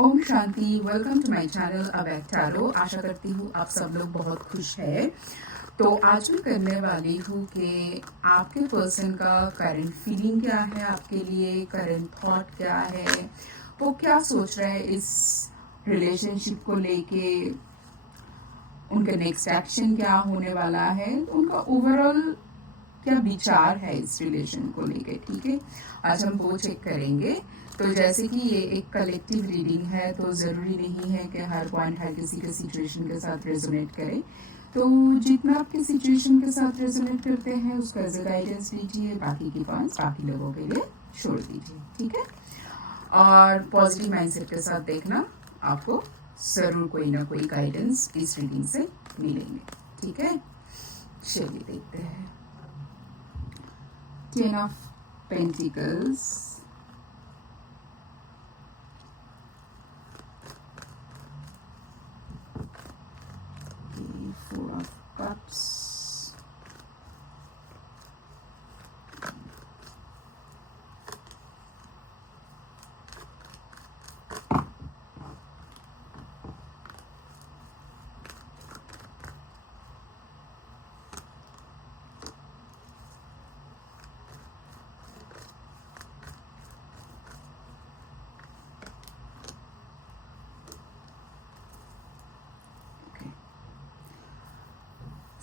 Om Shanti. Welcome to my channel अवैध tarot. आशा करती हूँ आप सब लोग बहुत खुश हैं। तो आज मैं करने वाली हूँ कि आपके पर्सन का करंट फीलिंग क्या है, आपके लिए करंट थॉट क्या है, वो क्या सोच रहा है इस रिलेशनशिप को लेके, उनका नेक्स्ट एक्शन क्या होने वाला है, उनका ओवरऑल क्या विचार है इस रिलेशन को लेके। ठीक है, आज हम वो चेक करेंगे। तो जैसे कि ये एक कलेक्टिव रीडिंग है, तो ज़रूरी नहीं है कि हर पॉइंट हर किसी के सिचुएशन के साथ रेजोनेट करे। तो जितना आपके सिचुएशन के साथ रेजोनेट करते हैं उसका एज अ गाइडेंस लीजिए, बाकी की पॉइंट्स बाकी लोगों के लिए छोड़ दीजिए। ठीक है, और पॉजिटिव माइंडसेट के साथ देखना, आपको ज़रूर कोई ना कोई गाइडेंस इस रीडिंग से मिलेंगे। ठीक है, चलिए देखते हैं। Ten of Pentacles, okay, Four of Cups,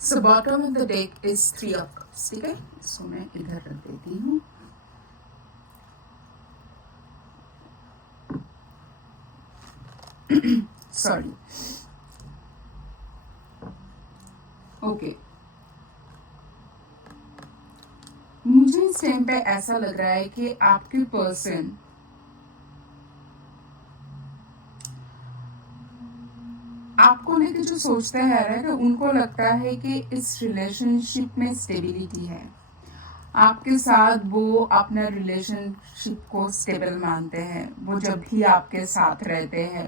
So bottom of the deck is Three of Cups। ठीक है, इसको मैं इधर रख देती हूँ। Sorry, okay. मुझे इस टाइम पे ऐसा लग रहा है कि आपके पर्सन आपको लेके जो सोचते हैं ना, कि उनको लगता है कि इस रिलेशनशिप में स्टेबिलिटी है। आपके साथ वो अपना रिलेशनशिप को स्टेबल मानते हैं। वो जब भी आपके साथ रहते हैं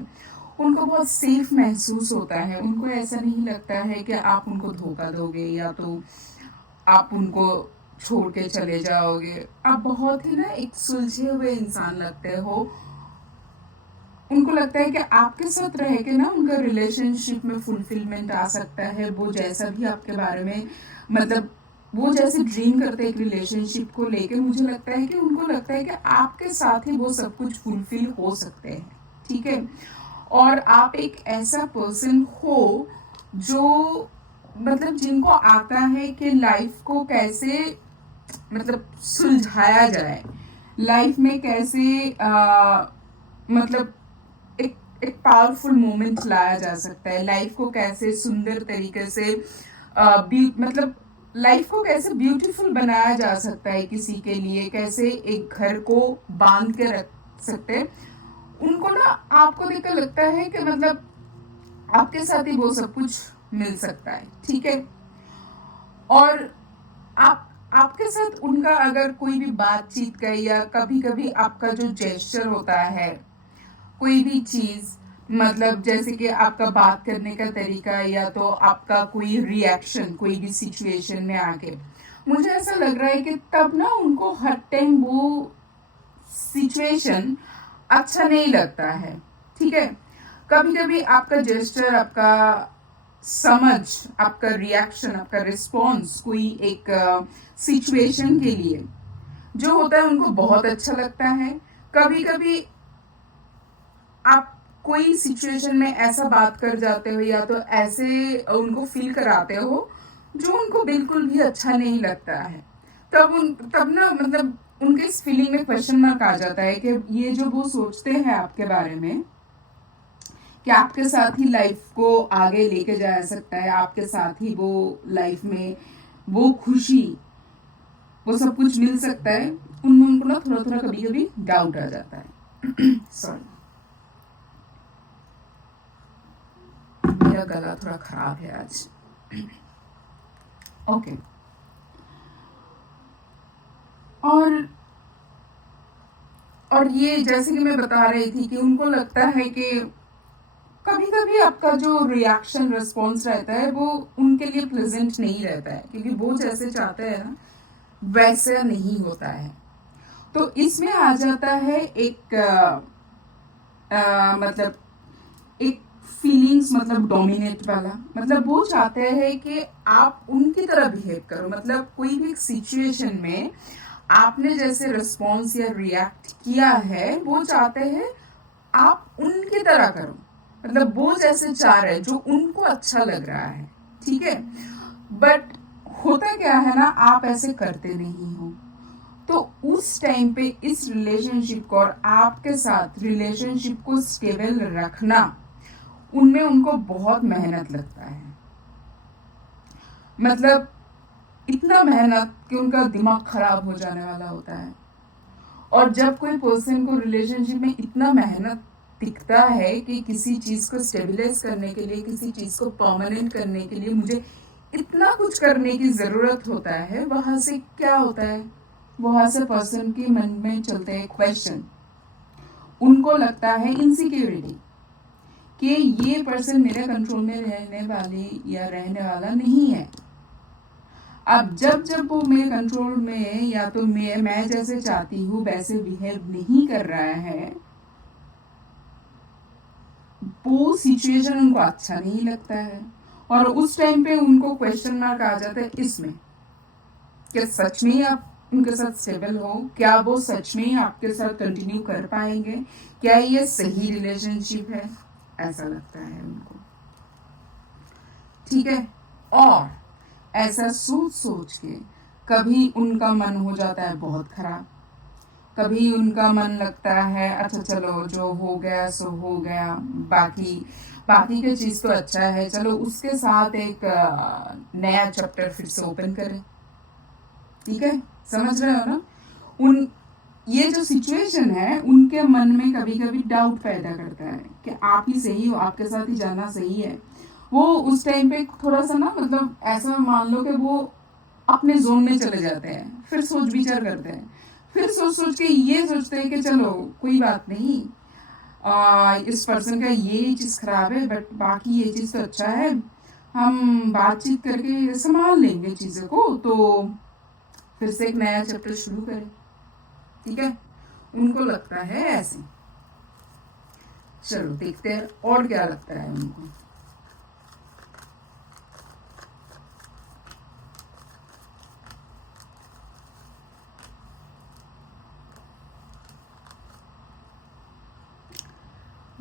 उनको बहुत सेफ महसूस होता है। उनको ऐसा नहीं लगता है कि आप उनको धोखा दोगे या तो आप उनको छोड़ के चले जाओगे। आप बहुत ही ना एक सुलझे हुए इंसान लगते हो। उनको लगता है कि आपके साथ रह के ना उनका रिलेशनशिप में फुलफिलमेंट आ सकता है। वो जैसा भी आपके बारे में, मतलब वो जैसे ड्रीम करते हैं एक रिलेशनशिप को लेके, मुझे लगता है कि उनको लगता है कि आपके साथ ही वो सब कुछ फुलफिल हो सकते हैं। ठीक है, और आप एक ऐसा पर्सन हो जो मतलब जिनको आता है कि लाइफ को कैसे मतलब सुलझाया जाए, लाइफ में कैसे मतलब एक पावरफुल मोमेंट लाया जा सकता है। लाइफ को कैसे सुंदर तरीके से मतलब लाइफ को कैसे ब्यूटीफुल बनाया जा सकता है, किसी के लिए कैसे एक घर को बांध के रख सकते हैं। उनको ना आपको देखकर लगता है कि मतलब आपके साथ ही वो सब कुछ मिल सकता है। ठीक है, और आपके साथ उनका अगर कोई भी बातचीत का या कभी कभी आपका जो जेस्चर होता है, कोई भी चीज, मतलब जैसे कि आपका बात करने का तरीका या तो आपका कोई रिएक्शन कोई भी सिचुएशन में आके, मुझे ऐसा लग रहा है कि तब ना उनको हर टाइम वो सिचुएशन अच्छा नहीं लगता है। ठीक है, कभी कभी आपका जेस्चर, आपका समझ, आपका रिएक्शन, आपका रिस्पॉन्स कोई एक सिचुएशन के लिए जो होता है उनको बहुत अच्छा लगता है। कभी कभी आप कोई सिचुएशन में ऐसा बात कर जाते हो या तो ऐसे उनको फील कराते हो जो उनको बिल्कुल भी अच्छा नहीं लगता है। तब ना मतलब उनके इस फीलिंग में क्वेश्चन मार्क आ जाता है कि ये जो वो सोचते हैं आपके बारे में कि आपके साथ ही लाइफ को आगे लेके जाया सकता है, आपके साथ ही वो लाइफ में वो खुशी, वो सब कुछ मिल सकता है, उनमें उनको ना थोड़ा थोड़ा कभी कभी डाउट आ जाता है। सॉरी, मेरा गला थोड़ा खराब है आज। ओके, और ये जैसे कि मैं बता रही थी कि उनको लगता है कि कभी कभी आपका जो रिएक्शन रिस्पॉन्स रहता है वो उनके लिए प्लेजेंट नहीं रहता है, क्योंकि वो जैसे चाहते हैं ना वैसे नहीं होता है। तो इसमें आ जाता है एक मतलब एक फीलिंग्स मतलब डोमिनेट वाला, मतलब वो चाहते हैं कि आप उनकी तरह बिहेव करो, मतलब कोई भी सिचुएशन में आपने जैसे रिस्पॉन्स या रिएक्ट किया है वो चाहते हैं आप उनकी तरह करो, मतलब वो जैसे चाह रहे हैं जो उनको अच्छा लग रहा है, ठीक है। बट होता क्या है ना, आप ऐसे करते नहीं हो, तो उस टाइम पे इस रिलेशनशिप को और आपके साथ रिलेशनशिप को स्टेबल रखना उनमें उनको बहुत मेहनत लगता है, मतलब इतना मेहनत कि उनका दिमाग खराब हो जाने वाला होता है। और जब कोई पर्सन को रिलेशनशिप में इतना मेहनत दिखता है कि किसी चीज को स्टेबलाइज करने के लिए, किसी चीज को परमानेंट करने के लिए मुझे इतना कुछ करने की जरूरत होता है, वहां से क्या होता है, वहां से पर्सन के मन में चलते हैं क्वेश्चन, उनको लगता है इनसिक्योरिटी कि ये पर्सन मेरे कंट्रोल में रहने वाली या रहने वाला नहीं है। अब जब जब वो मेरे कंट्रोल में या तो मैं जैसे चाहती हूँ वैसे बिहेव नहीं कर रहा है, वो सिचुएशन उनको अच्छा नहीं लगता है, और उस टाइम पे उनको क्वेश्चन मार्क आ जाता है इसमें, क्या सच में ही आप उनके साथ स्टेबल हो, क्या वो सच में ही आपके साथ कंटिन्यू कर पाएंगे, क्या ये सही रिलेशनशिप है, ऐसा लगता है उनको, ठीक है। और ऐसा सोच सोच के कभी उनका मन हो जाता है बहुत खराब, कभी उनका मन लगता है अच्छा चलो जो हो गया सो हो गया, बाकी बाकी की चीज तो अच्छा है, चलो उसके साथ एक नया चैप्टर फिर से ओपन करें, ठीक है, समझ रहे हो ना। उन ये जो सिचुएशन है उनके मन में कभी कभी डाउट पैदा करता है कि आप ही सही हो, आपके साथ ही जाना सही है। वो उस टाइम पे थोड़ा सा ना, मतलब ऐसा मान लो कि वो अपने जोन में चले जाते हैं, फिर सोच विचार करते हैं, फिर सोच सोच के ये सोचते हैं कि चलो कोई बात नहीं, इस पर्सन का ये चीज खराब है बट बाकी ये चीज तो अच्छा है, हम बातचीत करके संभाल लेंगे चीजों को, तो फिर से एक नया चैप्टर शुरू करें, ठीक है। उनको लगता है ऐसे। चलो देखते हैं और क्या लगता है उनको।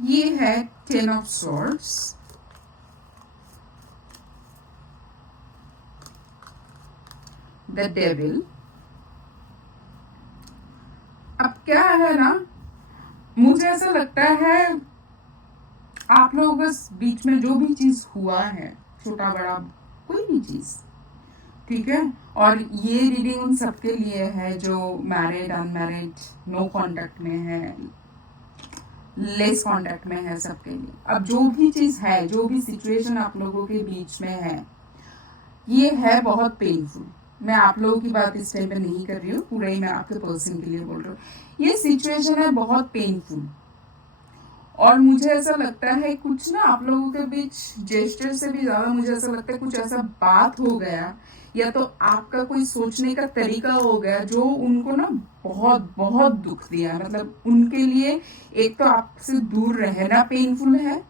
ये है 10 ऑफ swords, द डेविल। अब क्या है ना, मुझे ऐसा लगता है आप लोगों के बीच में जो भी चीज हुआ है, छोटा बड़ा कोई भी चीज, ठीक है, और ये रीडिंग उन सबके लिए है जो मैरिड अनमैरिड, नो कांटेक्ट में है, लेस कांटेक्ट में है, सबके लिए। अब जो भी चीज है, जो भी सिचुएशन आप लोगों के बीच में है, ये है बहुत पेनफुल। मैं आप लोगों की बात इस टाइम पे नहीं कर रही हूँ, पूरा ही मैं आपके पर्सन के लिए बोल रहा हूँ। ये सिचुएशन है बहुत पेनफुल, और मुझे ऐसा लगता है कुछ ना आप लोगों के बीच जेस्चर से भी ज्यादा मुझे ऐसा लगता है कुछ ऐसा बात हो गया, या तो आपका कोई सोचने का तरीका हो गया जो उनको ना बहुत बहुत दुख दिया, मतलब उनके लिए एक तो आपसे दूर रहना पेनफुल है,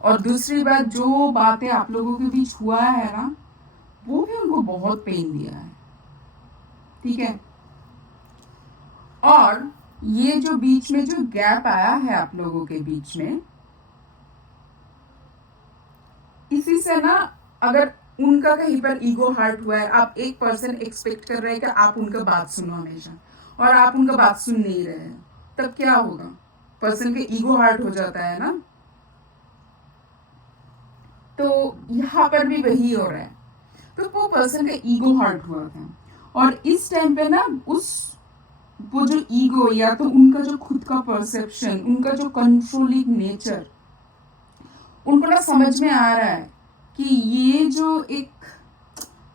और दूसरी बात जो बातें आप लोगों के बीच हुआ है ना, वो भी उनको बहुत पेन दिया है, ठीक है। और ये जो बीच में जो गैप आया है आप लोगों के बीच में, इसी से ना, अगर उनका कहीं पर ईगो हर्ट हुआ है, आप एक पर्सन एक्सपेक्ट कर रहे हैं कि आप उनका बात सुनो हमेशा, और आप उनका बात सुन नहीं रहे हैं, तब क्या होगा, पर्सन के ईगो हर्ट हो जाता है ना। तो यहाँ पर भी वही हो रहा है, तो वो पर्सन का ईगो हर्ट हुआ था, और इस टाइम पे ना उस वो जो ईगो या तो उनका जो खुद का परसेप्शन, उनका जो कंट्रोलिंग नेचर, उनको ना समझ में आ रहा है कि ये जो एक,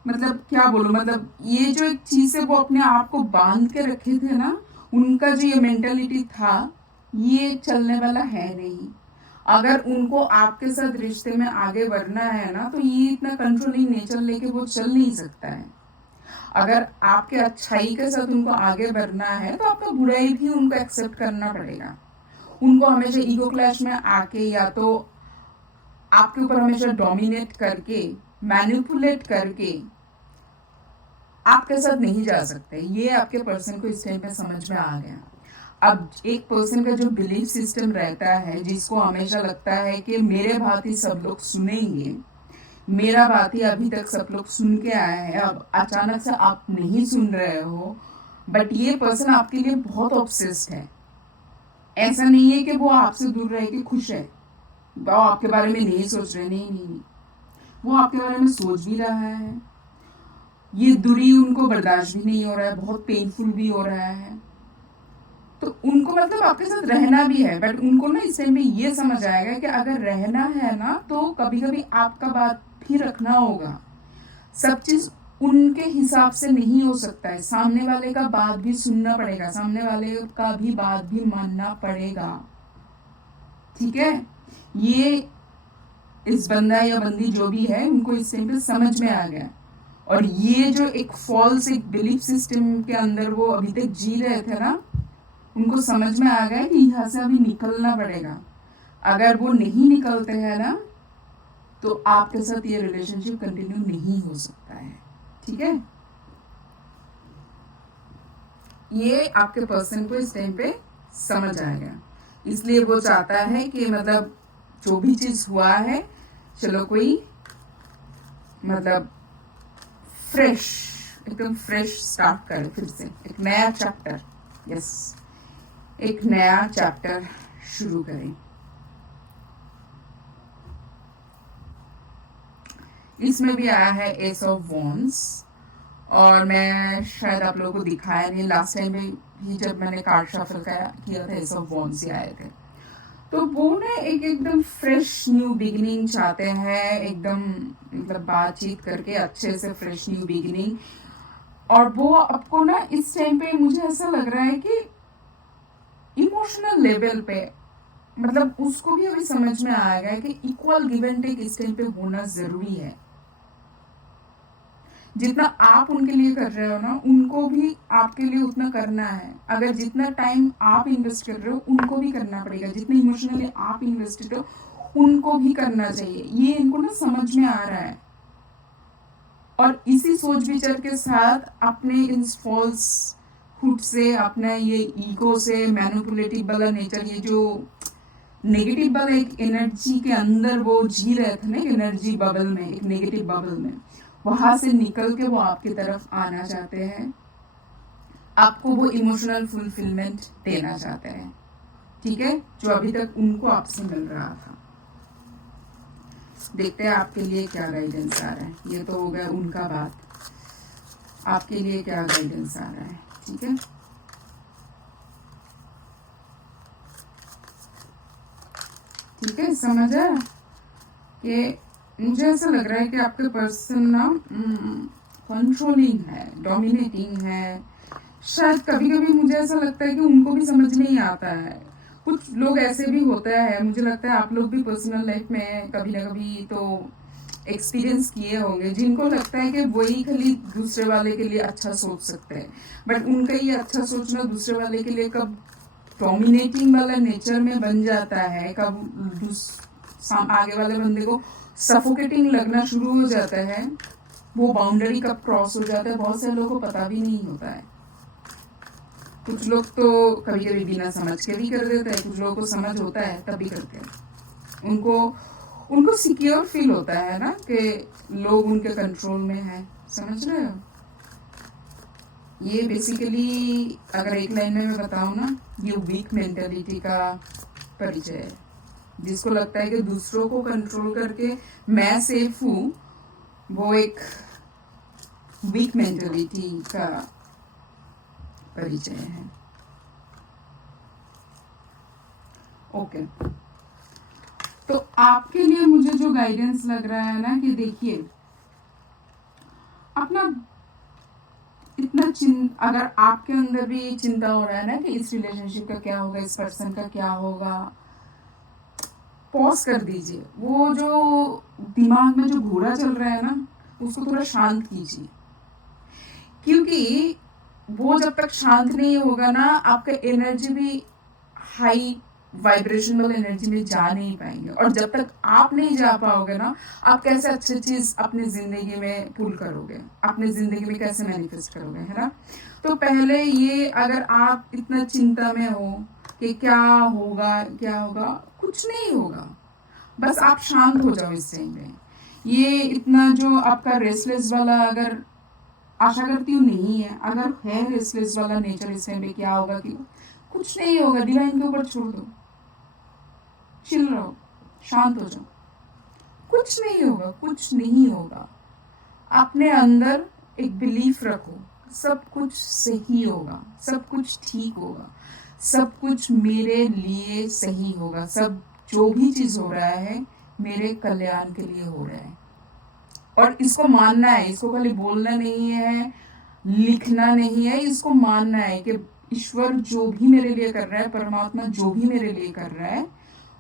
मतलब क्या बोलूं, मतलब ये जो एक चीज है वो अपने आप को बांध के रखे थे ना, उनका जो ये मेंटेलिटी था, ये चलने वाला है नहीं। अगर उनको आपके साथ रिश्ते में आगे बढ़ना है ना, तो ये इतना कंट्रोलिंग नेचर लेके वो चल नहीं सकता है। अगर आपके अच्छाई के साथ उनको आगे बढ़ना है तो आपका बुराई भी उनको एक्सेप्ट करना पड़ेगा। उनको हमेशा ईगो क्लैश में आके या तो आपके ऊपर हमेशा डोमिनेट करके, मैनिपुलेट करके आपके साथ नहीं जा सकते। ये आपके पर्सन को इस टाइम पे समझ में आ गया। अब एक पर्सन का जो बिलीफ सिस्टम रहता है, जिसको हमेशा लगता है कि मेरे बात ही सब लोग सुनेंगे, मेरा बात ही अभी तक सब लोग सुन के आए हैं, अब अचानक से आप नहीं सुन रहे हो, बट ये पर्सन आपके लिए बहुत ऑब्सेस्ड है। ऐसा नहीं है कि वो आपसे दूर रह के खुश है, वो आपके बारे में नहीं सोच रहे, नहीं नहीं नहीं, वो आपके बारे में सोच भी रहा है। ये दूरी उनको बर्दाश्त भी नहीं हो रहा है, बहुत पेनफुल भी हो रहा है। तो उनको मतलब आपके साथ रहना भी है, बट उनको ना इस टाइम पे ये समझ आएगा कि अगर रहना है ना तो कभी कभी आपका बात भी रखना होगा। सब चीज उनके हिसाब से नहीं हो सकता है, सामने वाले का बात भी सुनना पड़ेगा, सामने वाले का भी बात भी मानना पड़ेगा। ठीक है, ये इस बंदा या बंदी जो भी है उनको इस टाइम पे समझ में आ गया। और ये जो एक फॉल्स एक बिलीफ सिस्टम के अंदर वो अभी तक जी रहे थे ना, उनको समझ में आ गया कि यहाँ से अभी निकलना पड़ेगा। अगर वो नहीं निकलते हैं ना तो आपके साथ ये रिलेशनशिप कंटिन्यू नहीं हो सकता है। ठीक है, ये आपके पर्सन को इस टाइम पे समझ आ गया, इसलिए वो चाहता है कि मतलब जो भी चीज हुआ है, चलो कोई मतलब फ्रेश, एकदम फ्रेश स्टार्ट करें, फिर से एक नया चैप्टर। यस, एक नया चैप्टर शुरू करें। इसमें भी आया है एस ऑफ वॉन्ड्स, और मैं शायद आप लोगों को दिखाया नहीं, लास्ट टाइम भी जब मैंने कार्ड शफल किया था एस ऑफ वॉन्ड्स ही आए थे। तो वो ना एक एकदम फ्रेश न्यू बिगिनिंग चाहते हैं, एकदम मतलब बातचीत करके अच्छे से फ्रेश न्यू बिगिनिंग। और वो आपको ना इस टाइम पे मुझे ऐसा लग रहा है कि इमोशनल लेवल पे मतलब उसको भी अभी समझ में आएगा कि इक्वल गिव एंड टेक इस टाइम पे होना जरूरी है। जितना आप उनके लिए कर रहे हो ना, उनको भी आपके लिए उतना करना है। अगर जितना टाइम आप इन्वेस्ट कर रहे हो उनको भी करना पड़ेगा, जितने इमोशनली आप इन्वेस्टेड हो उनको भी करना चाहिए। ये इनको ना समझ में आ रहा है, और इसी सोच विचार के साथ अपने इन फॉल्स हुड से, अपना ये ईगो से, मैनिपुलेटिव वाला नेचर, ये जो नेगेटिव वाला एक एनर्जी के अंदर वो जी रहे थे ना, एक एनर्जी बबल में, एक नेगेटिव बबल में, वहां से निकल के वो आपकी तरफ आना चाहते हैं, आपको वो इमोशनल फुलफिलमेंट देना चाहते हैं। ठीक है, जो अभी तक उनको आपसे मिल रहा था। देखते हैं आपके लिए क्या गाइडेंस आ रहा है। ये तो हो गया उनका बात, आपके लिए क्या गाइडेंस आ रहा है। ठीक है, ठीक है, समझ आया कि मुझे ऐसा लग रहा है कि आपके पर्सन ना कंट्रोलिंग है, डोमिनेटिंग है। शायद कभी कभी मुझे ऐसा लगता है कि उनको भी समझ नहीं आता है। कुछ लोग ऐसे भी होते हैं, मुझे लगता है आप लोग भी पर्सनल लाइफ में कभी ना कभी तो एक्सपीरियंस किए होंगे, जिनको लगता है कि वही खाली दूसरे वाले के लिए अच्छा सोच सकते हैं, बट उनका ये अच्छा सोचना दूसरे वाले के लिए कब डोमिनेटिंग वाला नेचर में बन जाता है, कब आगे वाले बंदे को सफोकेटिंग लगना शुरू हो जाता है, वो बाउंड्री कब क्रॉस हो जाता है, बहुत से लोगों को पता भी नहीं होता है। कुछ लोग तो कभी कभी बिना समझ के भी कर देते हैं, कुछ लोगों को समझ होता है तब भी करते हैं। उनको सिक्योर फील होता है ना कि लोग उनके कंट्रोल में है। समझ रहे हो? ये बेसिकली अगर एक लाइन में मैं बताऊं ना, ये वीक मेंटेलिटी का परिचय है। जिसको लगता है कि दूसरों को कंट्रोल करके मैं सेफ हूं, वो एक वीक मेंटेलिटी का परिचय है। ओके, तो आपके लिए मुझे जो गाइडेंस लग रहा है ना कि देखिए, अपना इतना अगर आपके अंदर भी चिंता हो रहा है ना कि इस रिलेशनशिप का क्या होगा, इस पर्सन का क्या होगा, पॉज कर दीजिए। वो जो दिमाग में जो घोड़ा चल रहा है ना, उसको थोड़ा शांत कीजिए, क्योंकि वो जब तक शांत नहीं होगा ना, आपका एनर्जी भी हाई वाइब्रेशनल एनर्जी में जा नहीं पाएंगे। और जब तक आप नहीं जा पाओगे ना, आप कैसे अच्छी चीज अपनी जिंदगी में पुल करोगे, अपनी जिंदगी में कैसे मैनिफेस्ट करोगे, है ना। तो पहले ये, अगर आप इतना चिंता में हो कि क्या होगा क्या होगा, कुछ नहीं होगा, बस आप शांत हो जाओ इस टाइम पे। ये इतना जो आपका रेस्टलेस वाला, अगर आशा करती हूँ नहीं है, अगर है रेस्टलेस वाला नेचर इस टाइम पे, क्या होगा कि कुछ नहीं होगा, डिवाइन के ऊपर छोड़ दो, चिल रहो, शांत हो जाओ, कुछ नहीं होगा, कुछ नहीं होगा। अपने अंदर एक बिलीफ रखो, सब कुछ सही होगा, सब कुछ ठीक होगा, सब कुछ मेरे लिए सही होगा, सब जो भी चीज हो रहा है मेरे कल्याण के लिए हो रहा है। और इसको मानना है, इसको खाली बोलना नहीं है, लिखना नहीं है, इसको मानना है कि ईश्वर जो भी मेरे लिए कर रहा है, परमात्मा जो भी मेरे लिए कर रहा है,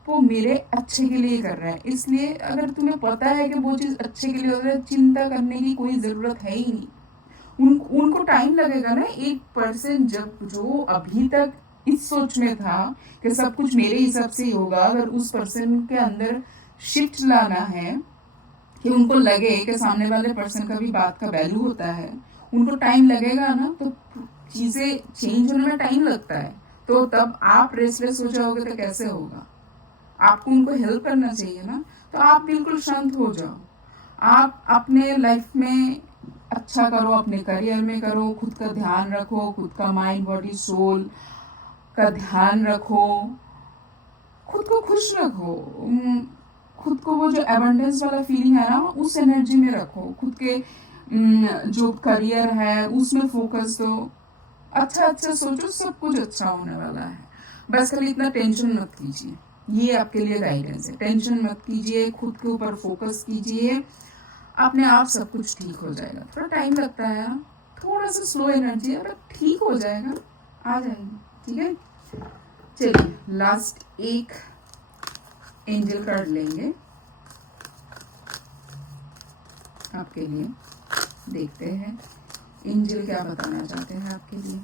वो मेरे अच्छे के लिए कर रहा है। इसलिए अगर तुम्हें पता है कि वो चीज अच्छे के लिए हो रहा है, चिंता करने की कोई जरूरत है ही नहीं। उनको टाइम लगेगा ना। एक पर्सन जब जो अभी तक इस सोच में था कि सब कुछ मेरे हिसाब से ही होगा, अगर उस पर्सन के अंदर शिफ्ट लाना है कि उनको लगे कि सामने वाले पर्सन का भी बात का वैल्यू होता है, उनको टाइम लगेगा ना। तो चीजें चेंज होने में टाइम लगता है। तो तब आप रेस्टलेस हो जाओगे तो कैसे होगा। आपको उनको हेल्प करना चाहिए ना। तो आप बिल्कुल शांत हो जाओ, आप अपने लाइफ में अच्छा करो, अपने करियर में करो, खुद का ध्यान रखो, खुद का माइंड बॉडी सोल का ध्यान रखो, खुद को खुश रखो, खुद को वो जो एबंडेंस वाला फीलिंग है ना, उस एनर्जी में रखो। खुद के जो करियर है उसमें फोकस दो, अच्छा अच्छा सोचो, सब कुछ अच्छा होने वाला है। बस खाली इतना टेंशन मत कीजिए, ये आपके लिए गाइडेंस है। टेंशन मत कीजिए, खुद के ऊपर फोकस कीजिए, अपने आप सब कुछ ठीक हो जाएगा। थोड़ा टाइम लगता है, थोड़ा सा स्लो एनर्जी है, बट ठीक हो जाएगा, आ जाएंगे, ठीक है। चलिए लास्ट एक एंजल कार्ड लेंगे आपके लिए, देखते हैं एंजल क्या बताना चाहते हैं आपके लिए।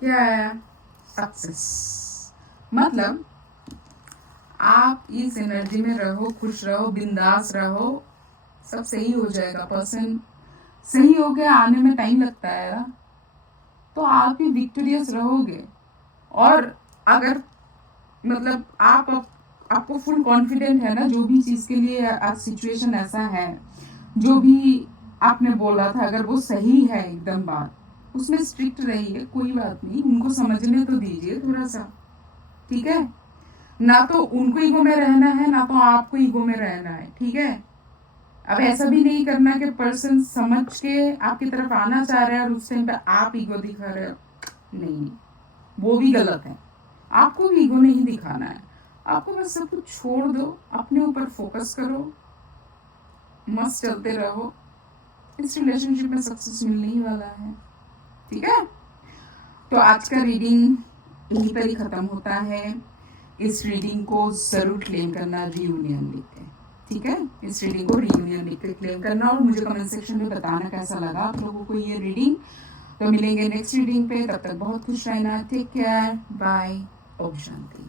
क्या है? सक्सेस। मतलब आप इस एनर्जी में रहो, खुश रहो, बिंदास रहो, सब सही हो जाएगा। पर्सन सही हो गया, आने में टाइम लगता है ना, तो आप ही विक्टोरियस रहोगे। और अगर मतलब आपको फुल कॉन्फिडेंट है ना, जो भी चीज के लिए आज सिचुएशन ऐसा है, जो भी आपने बोला था, अगर वो सही है एकदम बात, उसमें स्ट्रिक्ट रहिए, कोई बात नहीं, उनको समझने तो दीजिए थोड़ा सा, ठीक है। ना तो उनको ईगो में रहना है, ना तो आपको ईगो में रहना है, ठीक है। अब ऐसा भी नहीं करना कि पर्सन समझ के आपकी तरफ आना चाह रहा है और उस टाइम पे आप ईगो दिखा रहे हो, नहीं, वो भी गलत है। आपको भी ईगो नहीं दिखाना है, आपको बस सब कुछ छोड़ दो, अपने ऊपर फोकस करो, मस्त चलते रहो। इस रिलेशनशिप में सक्सेस मिलने ही वाला है, ठीक है। तो आज का रीडिंग यहीं पर ही खत्म होता है। इस रीडिंग को जरूर क्लेम करना रियूनियन लिख के, ठीक है। इस रीडिंग को रियूनियन लिख के क्लेम करना और मुझे कमेंट सेक्शन में बताना कैसा लगा आप लोगों को ये रीडिंग। तो मिलेंगे नेक्स्ट रीडिंग पे, तब तक बहुत खुश रहना, take care, bye, Om Shanti.